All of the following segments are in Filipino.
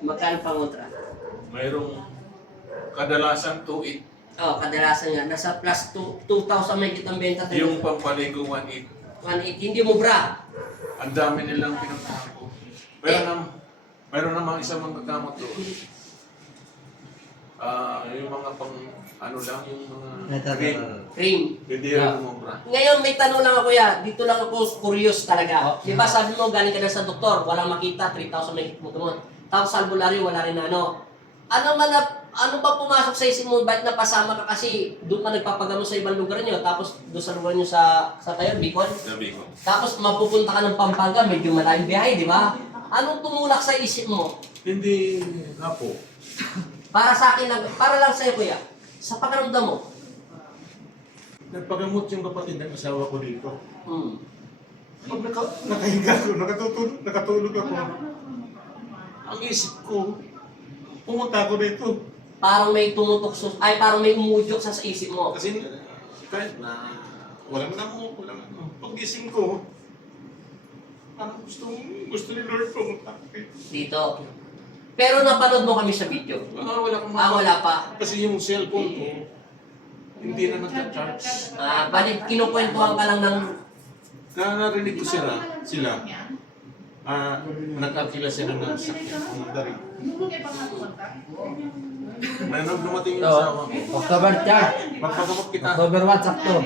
Magkano pangutra? Mayroong kadalasan 2.8. Oh, kadalasan nga. Nasa plus 2,000 may kitang benta tayo. Yung pampaligo 1.8. 180. Hindi mo bra. Ang dami nilang pinagtahan ko. Mayroon namang isang manggagamot doon. Yung mga pang ano lang, yung mga cream. Cream. Hindi rin umubra. Ngayon may tanong lang ako ya. Dito lang ako curious talaga. Di ba sabi mo galing ka na sa doktor, walang makita, 3,000 may kitmutumot. Tapos sa albularyo, wala rin ano. Ano ba pumasok sa isip mo? Ba't napasama ka kasi doon ka nagpapagamot sa ibang lugar niyo, tapos doon sa lugar niyo sa kayo, Bicol? Sabi ko. Tapos mapupunta ka ng Pampanga, medyo malayong biyahe, di ba? Anong tumulak sa isip mo? Hindi nga po. Para sa akin lang, para lang sa'yo kuya, sa pakiramdam mo. Nagpagamot yung kapatid ng asawa ko dito. Hmm. Pag nakahiga ko, nakatulog ako. Ang isip ko, pumunta ako dito. Parang may tumutok parang may umudyok sa isip mo. Kasi kahit na walang namo, pag-gising ko, parang gusto ni Lord pumunta ako dito. Dito. Pero napanood mo kami sa video. Wala pa. Kasi yung cellphone ko, hindi na nagka-charge. Balik, kinukwentuhan ka lang ng... Narinig ko sila, nagkakila sila ng sakit ng dari. Nung dumating yung asawa ko, October 3. magpagamot kita. October 1, sakto.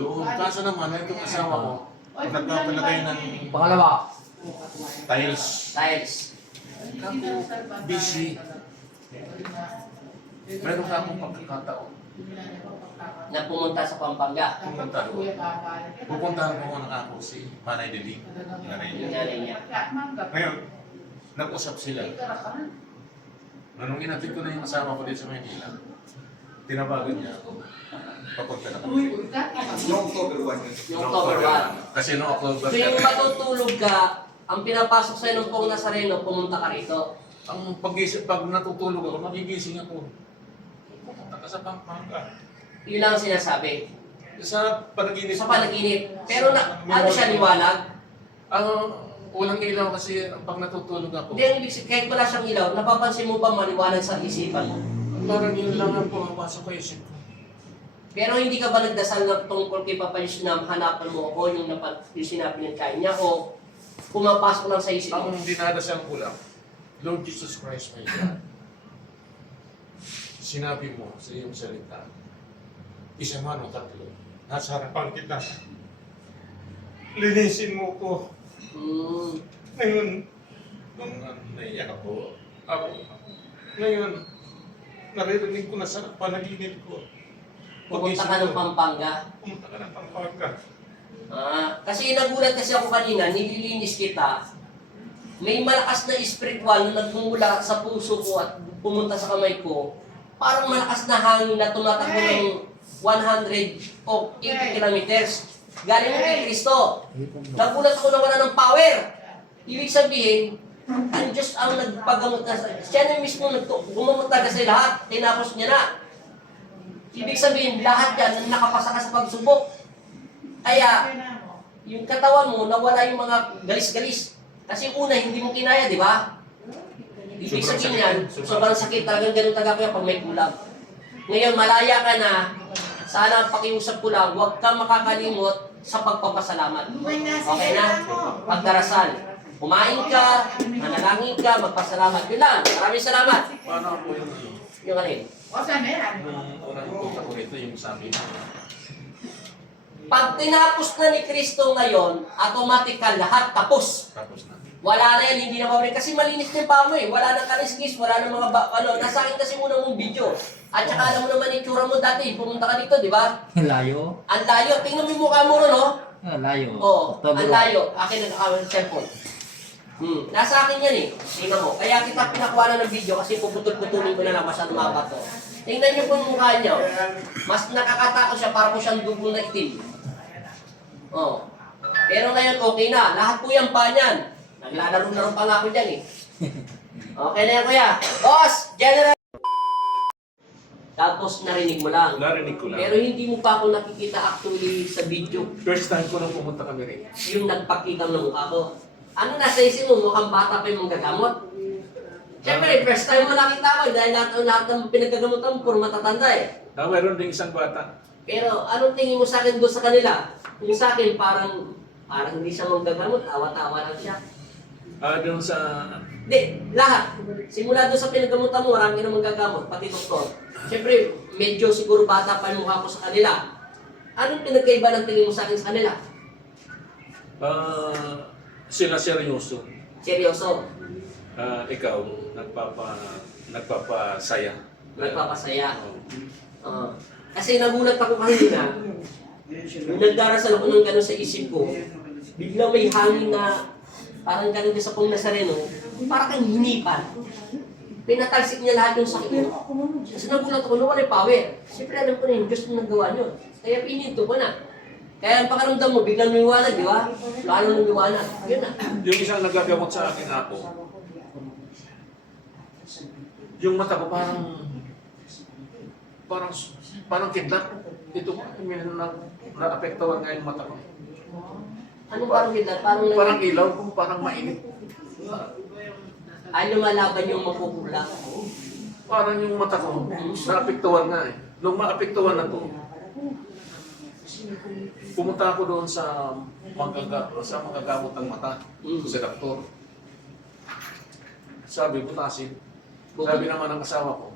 Doon, kaso naman, itong asawa ko, nagpapalagay ng Pangalawa. tiles. Tiles. Ako, busy. Meron ka akong pagkakataon. Na pumunta sa Pampanga. Pumunta doon. Pupuntahan ko muna ako si Manay Dilig. Yung nanay niya. Ngayon, nag-usap sila. Nung inatid ko na yung asawa ko dito sa Manila, tinabagan niya ako. Papunta na kami. Noong October 1. Yung October 1. Kasi noong October So yung matutulog ka, ang pinapasok sa'yo ng Pong Nazareno, pumunta ka rito. ang pag natutulog ako, magigising ako. Pupunta ka sa Pampanga. Yun lang ang sinasabi. Sa panaginip. Sa panaginip. Pero ano siya liwanag? Walang ilaw kasi pag natutulog ako. Hindi, ang ibig sabihin, kahit wala siyang ilaw, napapansin mo ba maliwanag sa isipan mo? Parang yun lang ang pumapasok ko isip ko. Pero hindi ka ba nagdasal na tungkol kay Papa Jesus na hanapan mo ako yung sinabi ng kain niya o pumapasok lang sa isip mo? Ang dinadasal ko lang, Lord Jesus Christ, my God. Sinabi mo sa iyong salita, isa man o tatlo, nasa harapan kita. Linisin mo ko. Ngayon, nung naiyak ako, ngayon, naririnig ko na sa panaginip ko. Pupunta ka ng Pampanga. Pumunta ka ng Pampanga. Kasi nagulat kasi ako kanina, nililinis kita. May malakas na spiritual na nagmumula sa puso ko at pumunta sa kamay ko. Parang malakas na hangin na tumatakbo ng 100 o 80 kilometers. Galing mo kay Kristo. Nagulat ako na wala ng power. Ibig sabihin, ang Diyos ang nagpagamot na siya na mismo gumamot talaga sa lahat. Tinapos niya na. Ibig sabihin, lahat yan nakapasa ka sa pagsubok. Kaya, yung katawan mo, nawala yung mga galis-galis. Kasi una, hindi mo kinaya, di ba? Ibig sabihin yan, sobrang sakit. Talagang ganun talaga kaya pag may kulang. Ngayon, malaya ka na. Sana pakiusap ko lang, huwag kang makakalimot sa pagpapasalamat. Okay na? Pagdarasal. Kumain ka, manalangin ka, magpasalamat. Yun lang. Maraming salamat. Paano ako Yung alin? nung unang punta ko rito, yung sabi na, Pag tinapos na ni Kristo ngayon, automatic lahat tapos. tapos na. Wala na yan, hindi na mabalik. Kasi malinis na yung paa mo eh. Wala nang kaliskis, wala nang mga nasa akin kasi muna mong video. At saka alam mo naman yung tsura mo dati, pumunta ka dito, di ba? Layo. Ang layo. Tingnan mo yung mukha mo ron, no? Layo. Oo, October ang layo. Akin nagkakaroon ng cellphone. Nasa akin yan eh. Tingnan mo. Kaya kita pinakuha na ng video kasi puputol-putulin ko na lang masyadong maba to. Tingnan niyo po yung mukha niya. Mas nakakatakot siya para po siyang dugo na itim. Oh. Pero ngayon okay na. Lahat po yung paa niyan. Naglalaro-laro pa nga ako dyan eh. Okay na yan kuya. Boss! General! Tapos narinig mo lang. Narinig ko lang. Pero hindi mo pa ako nakikita actually sa video. First time ko nang pumunta kami rin. Yung nagpakita ng mukha ko. Ano nasa isip mo? Mukhang bata pa yung manggagamot. Siyempre, first time mo nakita ko dahil lahat ng pinagkagamutan mo, puro matatanda eh. Mayroon ding isang bata. Pero anong tingin mo sa akin doon sa kanila? Yung sa akin, parang hindi siya manggagamot, tawa-tawa lang siya. Doon sa... Hindi, lahat. Simula doon sa pinaggamutan mo, marami ka namang gagamot, pati doktor. Siyempre, medyo siguro bata pa yung mukha ko sa kanila. Anong pinagkaiba ng tingin mo sa akin sa kanila? Sila seryoso. Seryoso, Ikaw, nagpapasaya. nagpapasaya. Oo. Kasi nagulat ako kanina, nung nagdarasal ako ng gano'n sa isip ko, biglang may hangin na parang gano'n din sa Pong Nazareno, parang kang hinipan. Pinatalsik niya lahat yung sakit mo. Kasi nagulat ako, nawala yung power. Siyempre alam ko na yung Diyos na nagawa niyo. Kaya pininto ko na. Kaya ang pakaramdam mo, biglang lumiwanag, di ba? Lalo lumiwanag. Yun na. Yung isang nagagamot sa akin ako, yung mata ko parang kidnap. Ito na-apektawan nga yung mata ko. Anong parang gila? Parang ilaw, parang mainit. Ay, lumalaban yung makukulang. Parang yung mata ko, naapektuhan nga eh. Nung maapektuhan na to, pumunta ako doon sa magagamot ng mata, sa doktor. Sabi, butasin. Sabi naman ng asawa ko,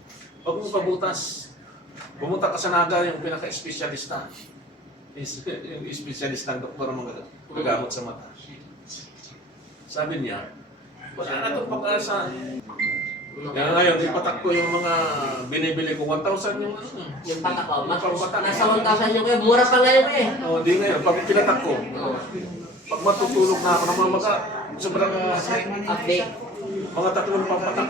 huwag mong pabutas. Pumunta ka sa Naga, yung pinaka-espesyalista. Yung espesyalista ng doktor ang magagamot sa mata. Sabi niya, wala na itong pag-asa. Kaya ngayon, ipatak ko yung mga binibili ko. 1,000 yung ano. Yung patak ko. Yung patak. Nasa 1,000 yung kaya. Mura pa ngayon eh. O, di ngayon. Pag pinatak ko, pag matutulog na ako ng mga mata, sobrang Update. mga 3 pampatak